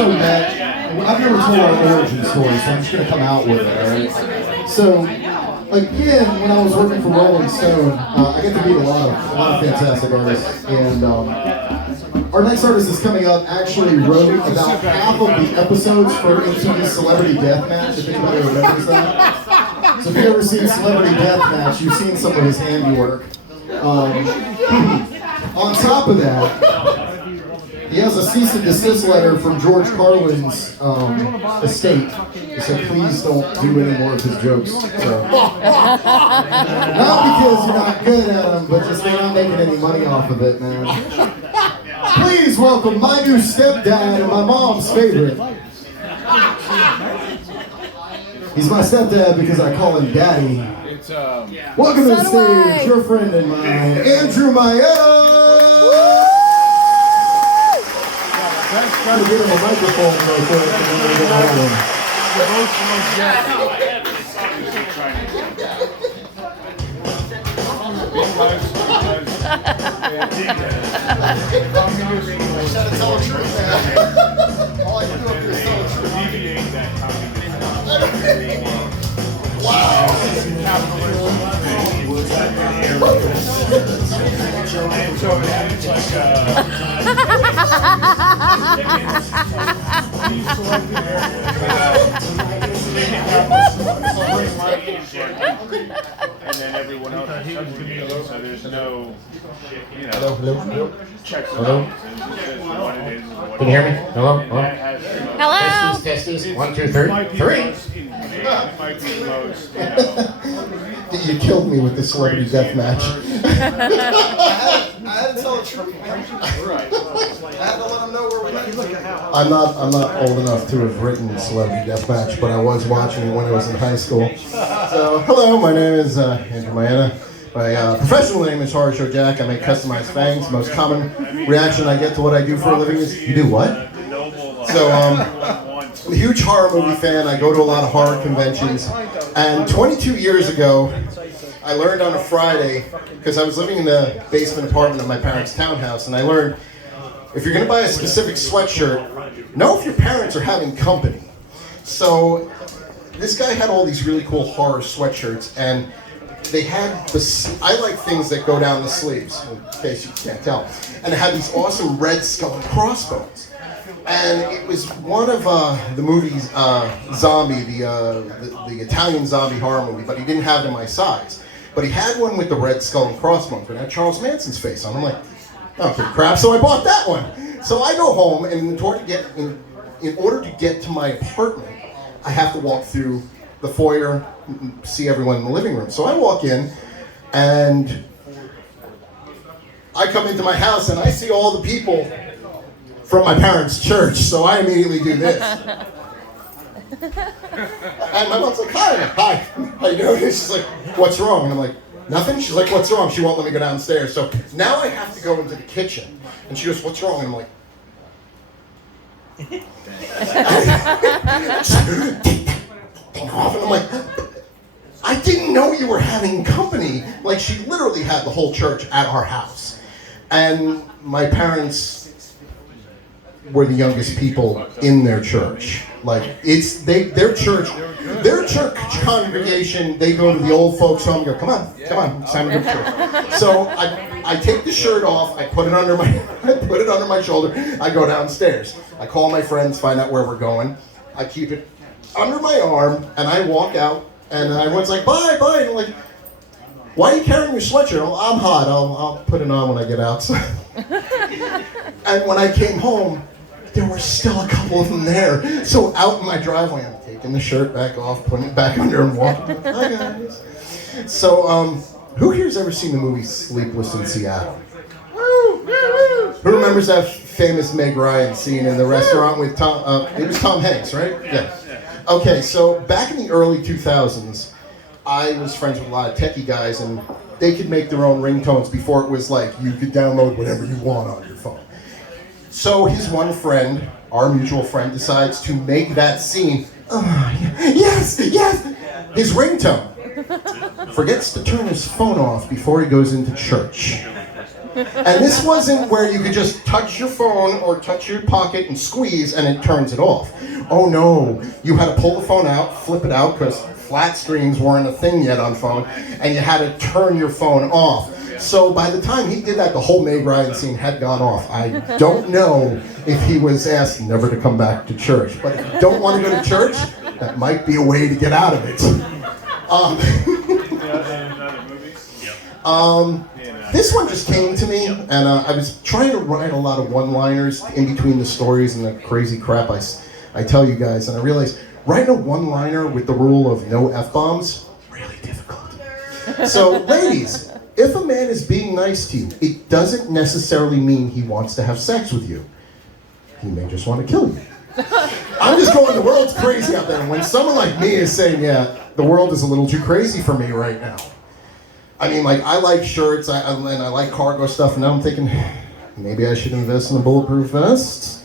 also met, I've never told our origin story, so I'm just going to come out with it, alright? So, again, when I was working for Rolling Stone, I get to meet a lot of fantastic artists, and our next artist is coming up actually wrote about half of the episodes for MTV's Celebrity Deathmatch, if anybody remembers that. So if you've ever seen Celebrity Deathmatch, you've seen some of his handiwork. On top of that, he has a cease and desist letter from George Carlin's estate. He said, please don't do any more of his jokes. So, not because you're not good at them, but just they're not making any money off of it, man. Please welcome my new stepdad and my mom's favorite. He's my stepdad because I call him Daddy. Welcome to the stage, your friend and mine, Andrew Maeda! Trying to get him a microphone real quick and then we'll get hold of him. All I can do up here is tell the truth. Wow! And so it's like and then everyone else is so there's no, you know, Hello. checks Hello. and what it is. Can you hear me? Hello? Hello? Testes. 1, 2, 3. It might be the most, you know. You killed me with the celebrity death match. I had to tell the truth. Right. I had to let them know where we were. I'm not old enough to have written Celebrity Deathmatch, but I was watching it when I was in high school. So, hello, my name is Andrew Maeda. My professional name is HSJ. I make customized fangs. The most common reaction I get to what I do for a living is, you do what? So, I'm a huge horror movie fan. I go to a lot of horror conventions. And 22 years ago, I learned on a Friday, because I was living in the basement apartment of my parents' townhouse, and I learned, if you're going to buy a specific sweatshirt, know if your parents are having company. So this guy had all these really cool horror sweatshirts, and they had I like things that go down the sleeves, in case you can't tell. And it had these awesome red skull and crossbones. And it was one of the movies, Zombie, the Italian zombie horror movie, but he didn't have it in my size. But he had one with the red skull and crossbones, but it had Charles Manson's face on it. I'm like, okay, crap, so I bought that one. So I go home, and in order to get to my apartment, I have to walk through the foyer, see everyone in the living room. So I walk in, and I come into my house, and I see all the people from my parents' church, so I immediately do this. And my mom's like, hi, how you doing? And she's like, what's wrong? And I'm like, nothing? She's like, what's wrong? She won't let me go downstairs. So now I have to go into the kitchen. And she goes, what's wrong? And I'm like, take that thing off. And I'm like, I didn't know you were having company. Like, she literally had the whole church at our house. And my parents were the youngest people in their church. Like, it's their church congregation, they go to the old folks home and go, come on, it's time to go to church. So I take the shirt off, I put it under my shoulder, I go downstairs. I call my friends, find out where we're going. I keep it under my arm, and I walk out, and everyone's like, bye, and I'm like, why are you carrying your sweatshirt? Well, I'm hot, I'll put it on when I get outside. And when I came home, there were still a couple of them there. So out in my driveway, I'm taking the shirt back off, putting it back under, and walking. Hi, guys. So, who here's ever seen the movie Sleepless in Seattle? Who remembers that famous Meg Ryan scene in the restaurant with Tom? It was Tom Hanks, right? Yeah. Okay, so back in the early 2000s, I was friends with a lot of techie guys, and they could make their own ringtones before it was like you could download whatever you want on your phone. So his one friend, our mutual friend, decides to make that scene, yes, his ringtone. Forgets to turn his phone off before he goes into church. And this wasn't where you could just touch your phone or touch your pocket and squeeze and it turns it off. Oh no, you had to pull the phone out, flip it out, because flat screens weren't a thing yet on phone, and you had to turn your phone off. So by the time he did that, the whole Meg Ryan scene had gone off. I don't know if he was asked never to come back to church, but if you don't want to go to church, that might be a way to get out of it. This one just came to me, and I was trying to write a lot of one-liners in between the stories and the crazy crap I tell you guys, and I realized writing a one-liner with the rule of no F-bombs, really difficult. So, ladies, if a man is being nice to you, it doesn't necessarily mean he wants to have sex with you. He may just want to kill you. I'm just going, the world's crazy out there, and when someone like me is saying, yeah, the world is a little too crazy for me right now. I mean, like, I like shirts, and I like cargo stuff, and now I'm thinking, maybe I should invest in a bulletproof vest?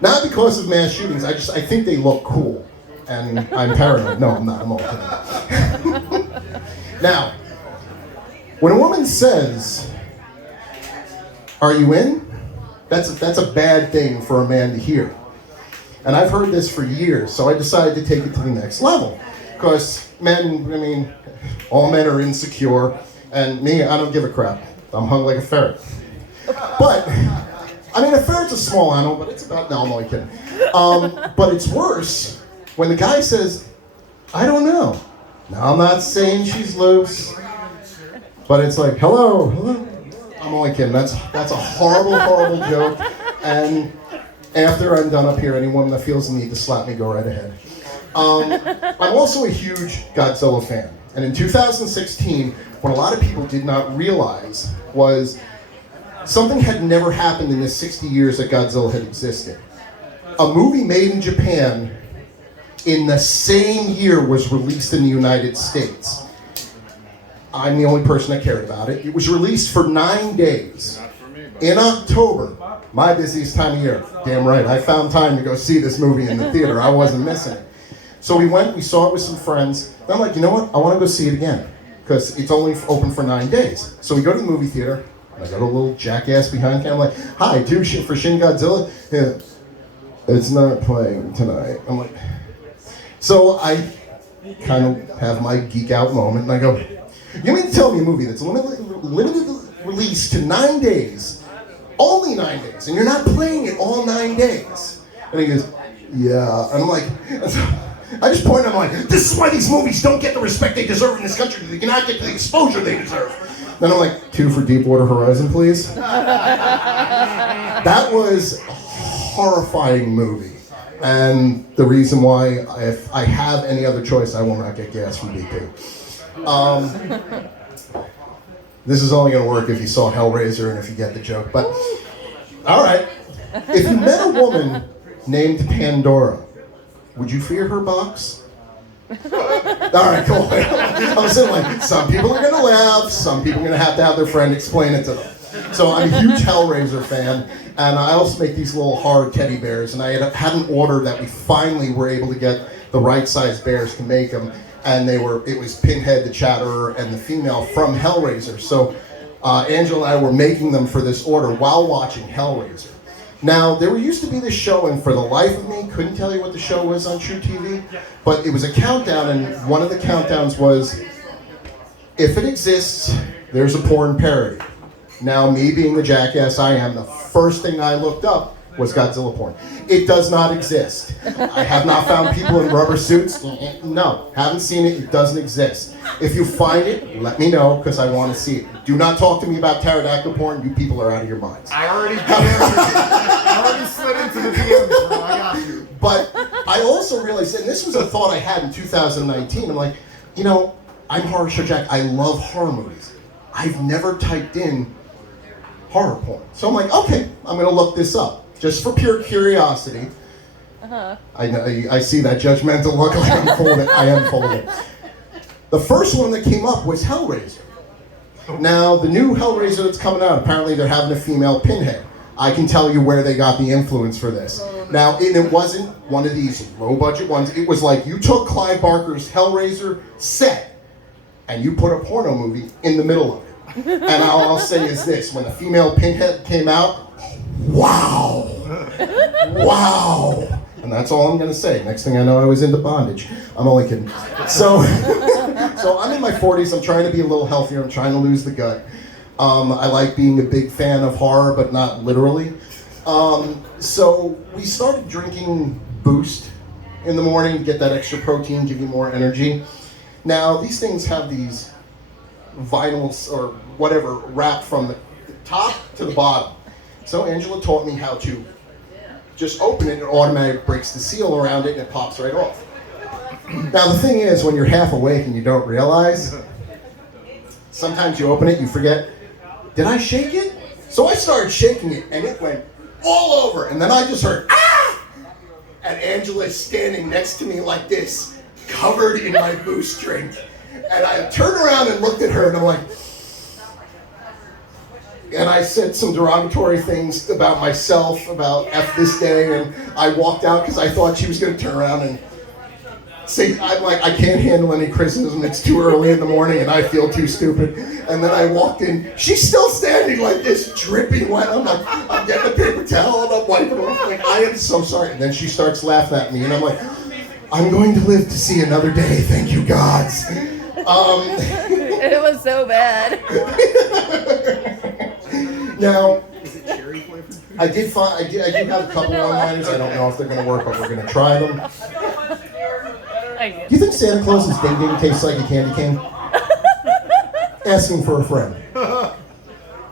Not because of mass shootings, I think they look cool. And I'm paranoid. No, I'm not, I'm all kidding. Now, when a woman says, are you in? That's a bad thing for a man to hear. And I've heard this for years, so I decided to take it to the next level. Because men, I mean, all men are insecure, and me, I don't give a crap. I'm hung like a ferret. But, I mean, a ferret's a small animal, but it's about, no, I'm only kidding. But it's worse when the guy says, I don't know. Now, I'm not saying she's loose, but it's like, hello, hello. I'm only kidding. That's a horrible, horrible joke. And after I'm done up here, any woman that feels the need to slap me, go right ahead. I'm also a huge Godzilla fan. And in 2016, what a lot of people did not realize was something had never happened in the 60 years that Godzilla had existed. A movie made in Japan in the same year was released in the United States. I'm the only person that cared about it. It was released for 9 days in October, my busiest time of year. Damn right, I found time to go see this movie in the theater. I wasn't missing it. So we went, we saw it with some friends. Then I'm like, you know what? I want to go see it again because it's only open for 9 days. So we go to the movie theater. I got a little jackass behind me. I'm like, hi, do shit for Shin Godzilla? Yeah, it's not playing tonight. I'm like, so I kind of have my geek out moment and I go, you mean to tell me a movie that's limited release to 9 days, only 9 days, and you're not playing it all 9 days? And he goes, yeah. And I'm like, I just point, I'm like, this is why these movies don't get the respect they deserve in this country. They cannot get the exposure they deserve. Then I'm like, 2 for Deepwater Horizon, please. That was a horrifying movie. And the reason why, if I have any other choice, I will not get gas from BP. This is only going to work if you saw Hellraiser and if you get the joke. But, all right. If you met a woman named Pandora, would you fear her box? All right, cool. I was saying, like, some people are going to laugh, some people are going to have their friend explain it to them. So I'm a huge Hellraiser fan, and I also make these little horror teddy bears, and I had an order that we finally were able to get the right size bears to make them, and it was Pinhead, the Chatterer, and the female from Hellraiser. So Angela and I were making them for this order while watching Hellraiser. Now, there used to be this show, and for the life of me, couldn't tell you what the show was on True TV, but it was a countdown, and one of the countdowns was, if it exists, there's a porn parody. Now, me being the jackass I am, the first thing I looked up was Godzilla porn. It does not exist. I have not found people in rubber suits. No, haven't seen it. It doesn't exist. If you find it, let me know because I want to see it. Do not talk to me about pterodactyl porn. You people are out of your minds. I already slid into the DMs, bro. I got you. But I also realized, and this was a thought I had in 2019. I'm like, you know, I'm Horror Show Jack. I love horror movies. I've never typed in horror porn. So I'm like, okay, I'm going to look this up. Just for pure curiosity. I see that judgmental look like I'm full of it. I am full of it. The first one that came up was Hellraiser. Now, the new Hellraiser that's coming out, apparently they're having a female Pinhead. I can tell you where they got the influence for this. Now, it wasn't one of these low-budget ones. It was like you took Clive Barker's Hellraiser set and you put a porno movie in the middle of it. And all I'll say is this, when the female pinhead came out, wow, wow. And that's all I'm gonna say. Next thing I know, I was into bondage. I'm only kidding. So, so I'm in my 40s, I'm trying to be a little healthier, I'm trying to lose the gut. I like being a big fan of horror, but not literally. So we started drinking Boost in the morning to get that extra protein, give you more energy. Now, these things have these vinyls or whatever wrapped from the top to the bottom. So Angela taught me how to just open it, it automatically breaks the seal around it and it pops right off. Now the thing is, when you're half awake and you don't realize, sometimes you open it, you forget, did I shake it? So I started shaking it and it went all over, and then I just heard, ah! And Angela's standing next to me like this, covered in my Boost drink. And I turned around and looked at her and I'm like, and I said some derogatory things about myself, about F this day, and I walked out because I thought she was going to turn around and say, I'm like, I can't handle any criticism, it's too early in the morning and I feel too stupid. And then I walked in, she's still standing like this, dripping wet. I'm like, I'm getting a paper towel and I'm wiping off, I'm like, I am so sorry. And then she starts laughing at me and I'm like, I'm going to live to see another day, thank you gods. It was so bad. Now, Is it cherry flavored? I do have a couple one-liners. I don't know if they're going to work, but we're going to try them. Do you think Santa Claus's ding ding tastes like a candy cane? Asking for a friend.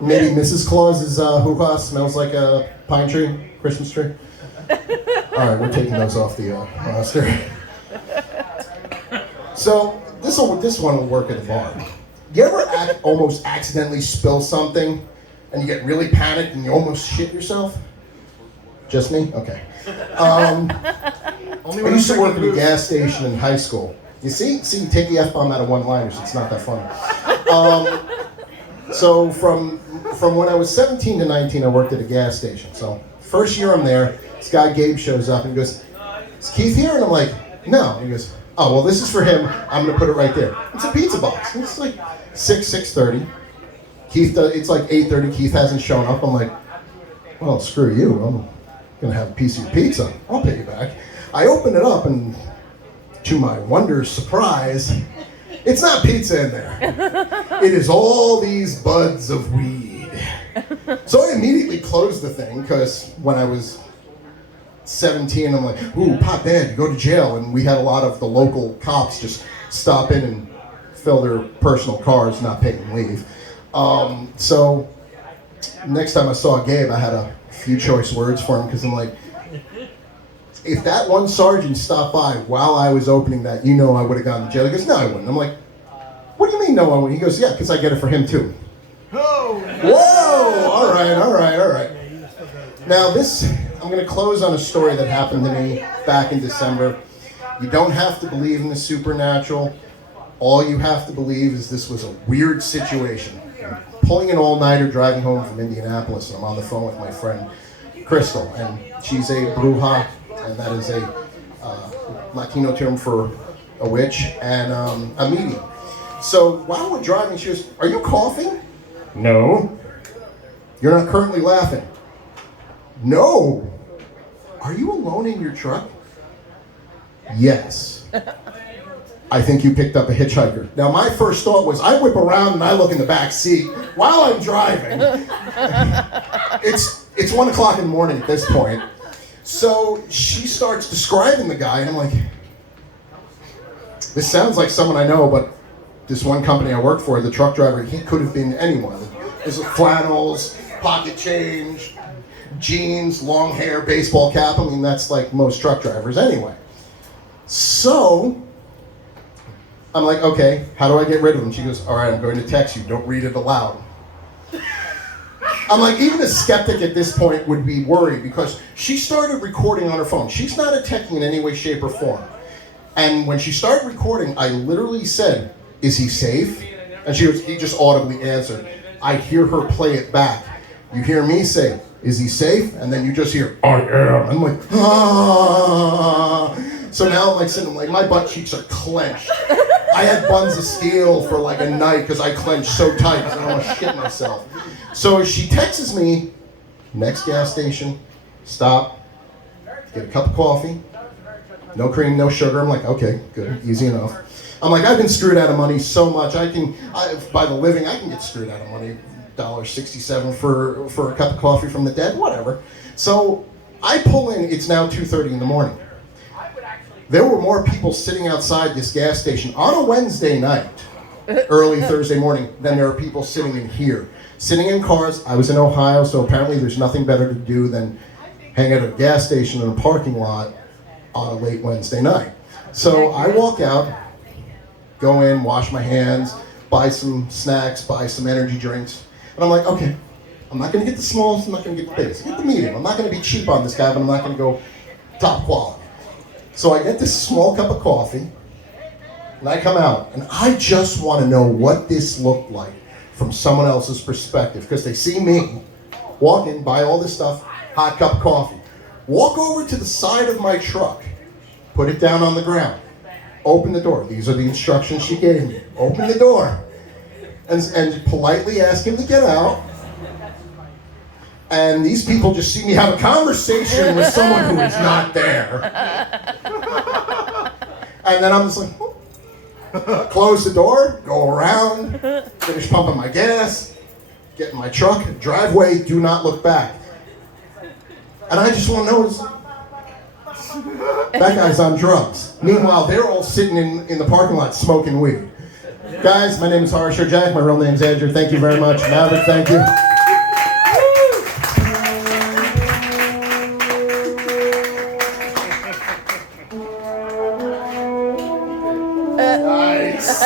Maybe Mrs. Claus's hoo-ha smells like a pine tree, Christmas tree. All right, we're taking those off the roster. So this one will work at the bar. You ever almost accidentally spill something and you get really panicked and you almost shit yourself? Just me? Okay. Only I when used to I'm work at a drinking gas station in high school. You see, you take the F-bomb out of one-liners, it's not that funny. So from when I was 17 to 19, I worked at a gas station. So first year I'm there, this guy Gabe shows up and he goes, is Keith here? And I'm like, no. And he goes, oh, well, this is for him. I'm going to put it right there. It's a pizza box. It's like 6:30. Keith, it's like 8:30. Keith hasn't shown up. I'm like, well, screw you. I'm going to have a piece of your pizza. I'll pay you back. I open it up, and to my wondrous surprise, it's not pizza in there. It is all these buds of weed. So I immediately closed the thing, because when I was 17, I'm like, ooh, pot bad, you go to jail. And we had a lot of the local cops just stop in and fill their personal cars, not pay them leave. So next time I saw Gabe, I had a few choice words for him, because I'm like, if that one sergeant stopped by while I was opening that, you know I would have gone to jail. He goes, no, I wouldn't. I'm like, what do you mean no, I wouldn't? He goes, yeah, because I get it for him too. Oh! Whoa! All right. Now I'm going to close on a story that happened to me back in December. You don't have to believe in the supernatural. All you have to believe is this was a weird situation. I'm pulling an all-nighter driving home from Indianapolis, and I'm on the phone with my friend Crystal, and she's a bruja, and that is a Latino term for a witch, and a medium. So while we're driving, she goes, are you coughing? No. You're not currently laughing? No. Are you alone in your truck? Yes. I think you picked up a hitchhiker. Now my first thought was, I whip around and I look in the back seat while I'm driving. It's 1 o'clock in the morning at this point. So she starts describing the guy, and I'm like, this sounds like someone I know, but this one company I work for, the truck driver, he could have been anyone. There's flannels, pocket change, jeans, long hair, baseball cap. I mean, that's like most truck drivers anyway. So I'm like, okay, how do I get rid of him? She goes, all right, I'm going to text you. Don't read it aloud. I'm like, even a skeptic at this point would be worried, because she started recording on her phone. She's not a techie in any way, shape, or form. And when she started recording, I literally said, is he safe? And he just audibly answered. I hear her play it back. You hear me say, is he safe? And then you just hear, I am. I'm like, ah. So now I'm like sitting, like my butt cheeks are clenched. I had buns of steel for like a night because I clenched so tight because I don't want to shit myself. So she texts me, next gas station, stop, get a cup of coffee, no cream, no sugar. I'm like, okay, good, easy enough. I'm like, I've been screwed out of money so much. By the living, I can get screwed out of money. $1.67 for a cup of coffee from the dead, whatever. So I pull in, it's now 2:30 in the morning. There were more people sitting outside this gas station on a Wednesday night, early Thursday morning, than there are people sitting in here. Sitting in cars. I was in Ohio, so apparently there's nothing better to do than hang out at a gas station in a parking lot on a late Wednesday night. So I walk out, go in, wash my hands, buy some snacks, buy some energy drinks. And I'm like, okay, I'm not going to get the smallest, I'm not going to get the biggest. Get the medium. I'm not going to be cheap on this guy, but I'm not going to go top quality. So I get this small cup of coffee, and I come out, and I just want to know what this looked like from someone else's perspective, because they see me walk in, buy all this stuff, hot cup of coffee, walk over to the side of my truck, put it down on the ground, open the door. These are the instructions she gave me. Open the door, and politely ask him to get out. And these people just see me have a conversation with someone who is not there. And then I'm just like, close the door, go around, finish pumping my gas, get in my truck, driveway, do not look back. And I just want to know, that guy's on drugs. Meanwhile, they're all sitting in the parking lot smoking weed. Guys, my name is HSJ Jack. My real name's Andrew. Thank you very much. Mavric, thank you. Nice.